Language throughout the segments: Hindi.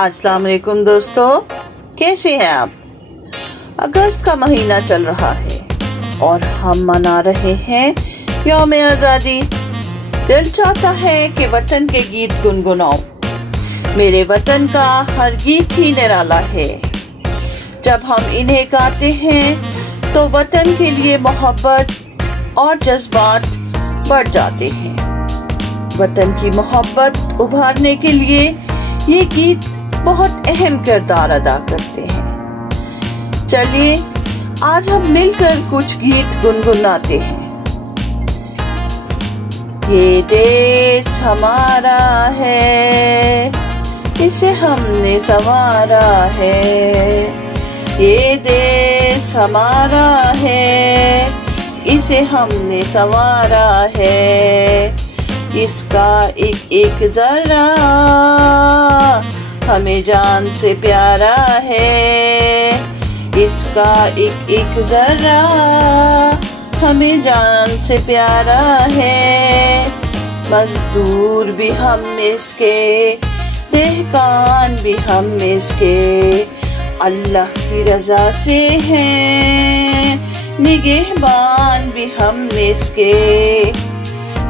अस्सलाम वालेकुम दोस्तों, कैसे हैं आप? अगस्त का महीना चल रहा है और हम मना रहे हैं यौम आज़ादी। दिल चाहता है कि वतन के गीत गुनगुनाओ। मेरे वतन का हर गीत ही निराला है। जब हम इन्हें गाते हैं तो वतन के लिए मोहब्बत और जज्बात बढ़ जाते हैं। वतन की मोहब्बत उभारने के लिए ये गीत बहुत अहम किरदार अदा करते हैं। चलिए आज हम मिलकर कुछ गीत गुनगुनाते हैं। ये देश हमारा है, इसे हमने संवारा है। ये देश हमारा है, इसे हमने संवारा है। इसका एक एक जरा हमें जान से प्यारा है। इसका एक एक जरा हमें जान से प्यारा है। मजदूर भी हम इसके, देहकान भी हम इसके। अल्लाह की रजा से हैं, निगहबान भी हम इसके।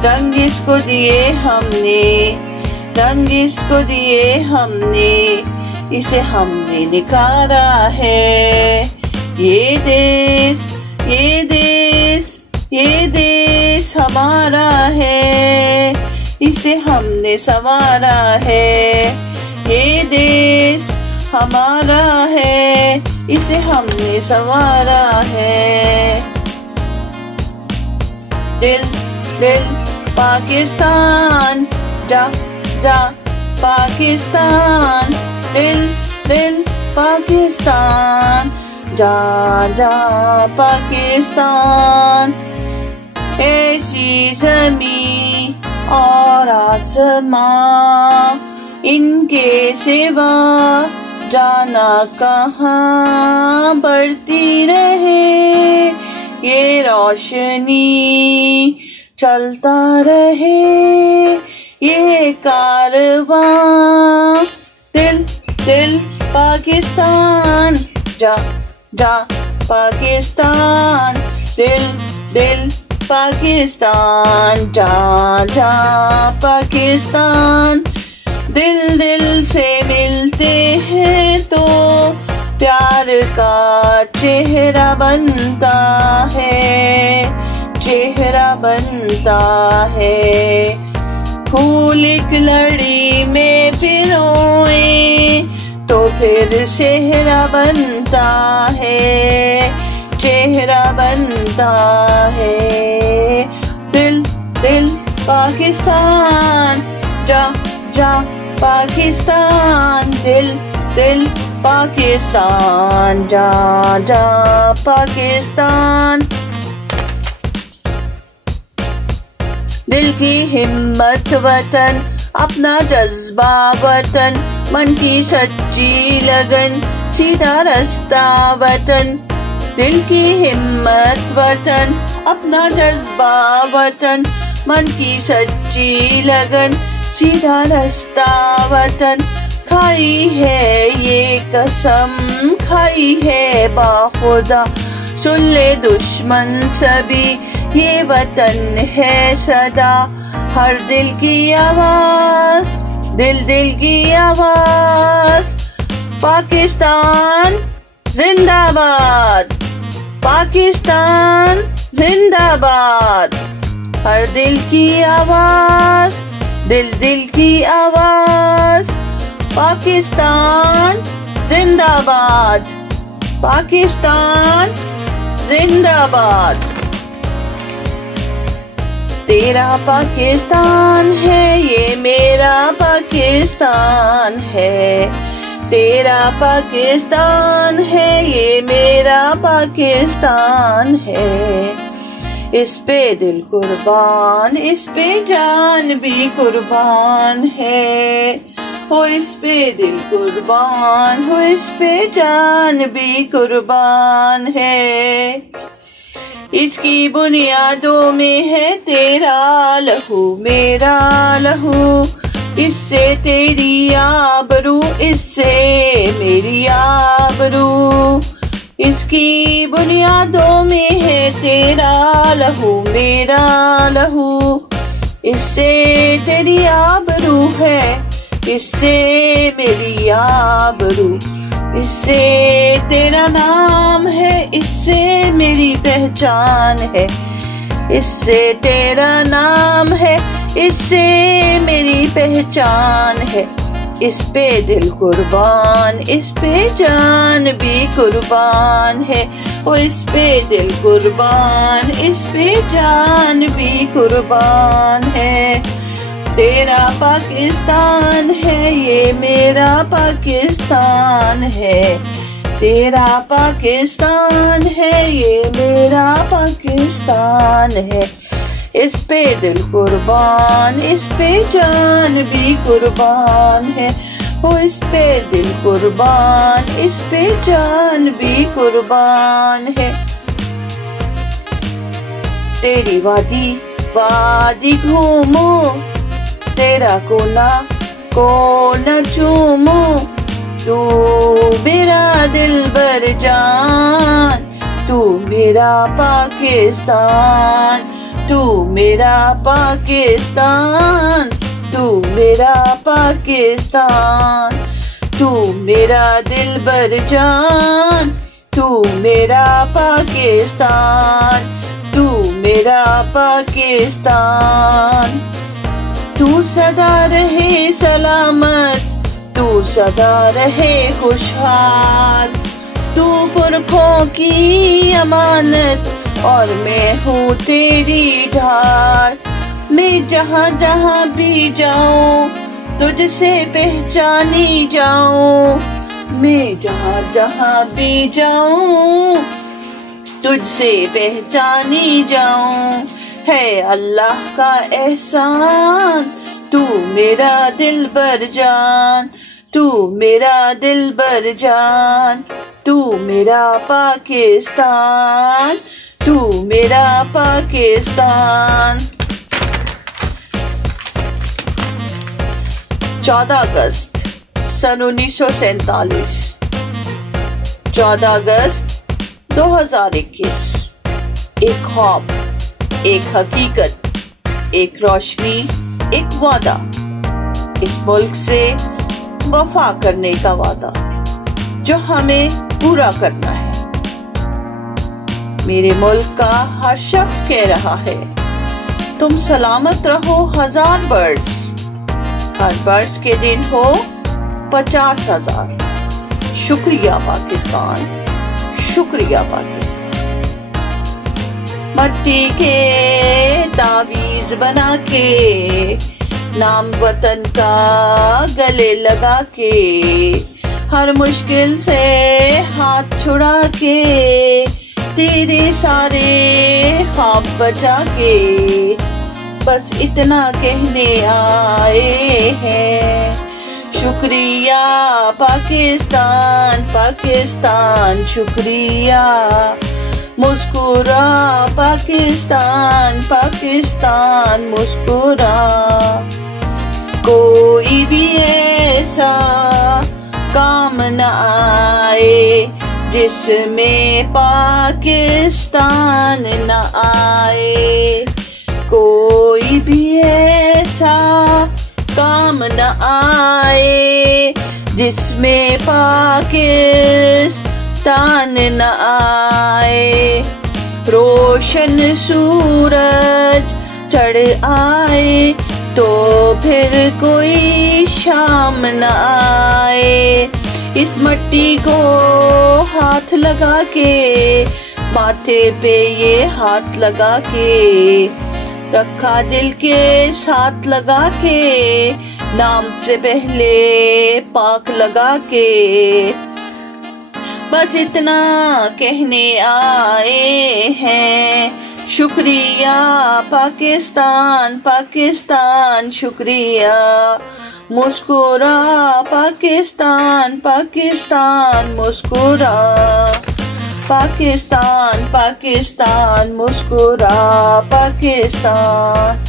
रंग इसको दिए हमने, रंग इसको दिए हमने, इसे हमने निखारा है। ये देश, ये देश, ये देश हमारा है, इसे हमने संवारा है। ये देश हमारा है, इसे हमने संवारा है। दिल दिल पाकिस्तान, जा जा पाकिस्तान। दिल दिल पाकिस्तान, जा जा पाकिस्तान। ऐसी ज़मीं और आसमां, इनके सिवा जाना कहाँ बढ़ती रहे। ये रोशनी चलता रहे, ये कारवां। दिल दिल पाकिस्तान, जा जा पाकिस्तान। दिल दिल पाकिस्तान, जा जा पाकिस्तान। दिल दिल से मिलते हैं तो प्यार का चेहरा बनता है, चेहरा बनता है। फूल एक लड़ी में पिरोए तो फिर चेहरा बनता है, चेहरा बनता है। दिल दिल पाकिस्तान, जा जा पाकिस्तान। दिल दिल पाकिस्तान, जा जा पाकिस्तान। दिल की हिम्मत वतन, अपना जज्बा वतन। मन की सच्ची लगन, सीधा रास्ता वतन। दिल की हिम्मत वतन, अपना जज्बा वतन। मन की सच्ची लगन, सीधा रास्ता वतन। खाई है ये कसम, खाई है बाखुदा। सुन ले दुश्मन सभी, ये वतन है सदा। हर दिल की आवाज, दिल दिल की आवाज। पाकिस्तान जिंदाबाद, पाकिस्तान जिंदाबाद। हर दिल की आवाज, दिल दिल की आवाज। पाकिस्तान जिंदाबाद, पाकिस्तान जिंदाबाद। तेरा पाकिस्तान है, ये मेरा पाकिस्तान है। तेरा पाकिस्तान है, ये मेरा पाकिस्तान है। इस पे दिल कुर्बान, इस पे जान भी कुर्बान है। हो इस पे दिल कुर्बान, हो इस पे जान भी कुर्बान है। इसकी बुनियादों में है तेरा लहू मेरा लहू। इससे तेरी आबरू, इससे मेरी आबरू। इसकी बुनियादों में है तेरा लहू मेरा लहू। इससे तेरी आबरू है, इससे मेरी आबरू। इससे तेरा नाम है, इससे मेरी पहचान है। इससे तेरा नाम है, इससे मेरी पहचान है। इस पे दिल कुर्बान, इस पे जान भी कुर्बान है। ओ इस पे दिल कुर्बान, इस पे जान भी कुर्बान है। तेरा पाकिस्तान है, ये मेरा पाकिस्तान है। तेरा पाकिस्तान है, ये मेरा पाकिस्तान है। इस पे दिल कुर्बान, इस पे जान भी कुर्बान है। ओ इस पे दिल कुर्बान, इस पे जान भी कुर्बान है। तेरी वादी वादी घूमो, तेरा कोना कोना चूमो। तू मेरा दिलबर जान, तू मेरा पाकिस्तान। तू मेरा पाकिस्तान, तू मेरा पाकिस्तान। तू मेरा दिलबर जान, तू मेरा पाकिस्तान। तू मेरा पाकिस्तान। तू सदा रहे सलामत, तू सदा रहे खुशहाल। तू पुरखों की अमानत और मैं हूँ तेरी ढाल। मैं जहाँ जहाँ भी जाऊँ तुझसे पहचानी जाऊँ। मैं जहाँ जहाँ भी जाऊँ तुझसे पहचानी जाऊँ। है अल्लाह का एहसान, तू मेरा दिलबर जान। तू मेरा दिलबर जान, तू मेरा पाकिस्तान। तू मेरा पाकिस्तान। 14 अगस्त सन 1947। 14 अगस्त 2021। एक ख्वाब, एक हकीकत, एक रोशनी, एक वादा। इस मुल्क से वफा करने का वादा जो हमें पूरा करना है। मेरे मुल्क का हर शख्स कह रहा है, तुम सलामत रहो 1000 बर्स। हर बर्स के दिन हो 50,000। शुक्रिया पाकिस्तान, शुक्रिया पाकिस्तान। मट्टी के तावीज बना के, नाम वतन का गले लगा के, हर मुश्किल से हाथ छुड़ा के, तेरे सारे ख्वाब बचा के, बस इतना कहने आए हैं। शुक्रिया पाकिस्तान, पाकिस्तान शुक्रिया। मुस्कुरा पाकिस्तान, पाकिस्तान मुस्कुरा। कोई भी ऐसा काम न आए जिसमें पाकिस्तान न आए। कोई भी ऐसा काम न आए जिसमें पाकिस्तान न आए। रोशन सूरज चढ़ आए तो फिर कोई शाम न आए। इस मिट्टी को हाथ लगा के, माथे पे ये हाथ लगा के, रखा दिल के साथ लगा के, नाम से पहले पाक लगा के, बस इतना कहने आए हैं। शुक्रिया पाकिस्तान, पाकिस्तान शुक्रिया। मुस्कुरा पाकिस्तान, पाकिस्तान मुस्कुरा। पाकिस्तान पाकिस्तान मुस्कुरा पाकिस्तान।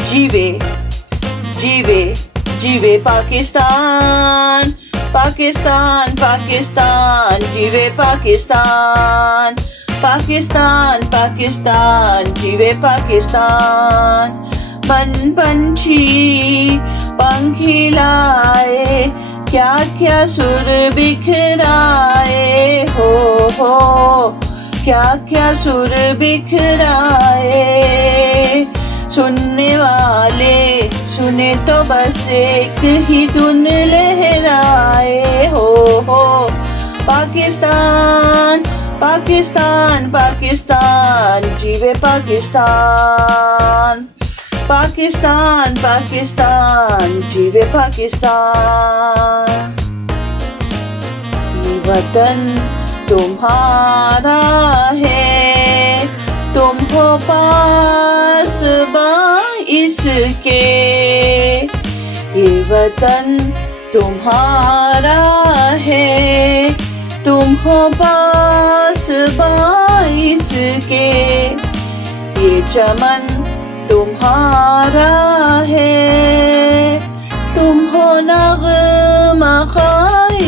जीवे जीवे जीवे पाकिस्तान पाकिस्तान पाकिस्तान जीवे पाकिस्तान पाकिस्तान पाकिस्तान जीवे पाकिस्तान। बन पंछी पंख खिलाए, क्या क्या सुर बिखराए हो, क्या क्या सुर बिखराए। सुनने वाले सुने तो बस एक ही धुन लहराए हो। पाकिस्तान पाकिस्तान पाकिस्तान जीवे पाकिस्तान पाकिस्तान पाकिस्तान जीवे पाकिस्तान। ये वतन तुम्हारा है, तुम हो पास इसके। ये वतन तुम्हारा है, तुम हो पास इसके। ये चमन तुम्हारा है, तुम हो नग़्मा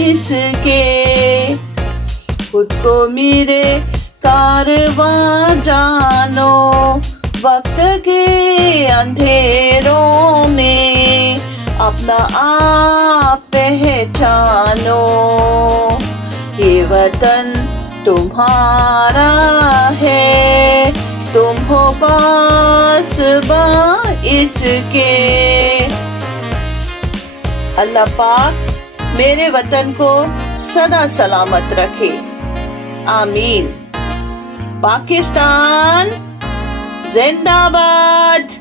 इसके। खुद को मेरे कारवां जानो, वक्त के अंधेरों में अपना आप पहचानो। ये वतन तुम्हारा है, तुम हो पास इसके। अल्लाह पाक मेरे वतन को सदा सलामत रखे, आमीन। पाकिस्तान जिंदाबाद।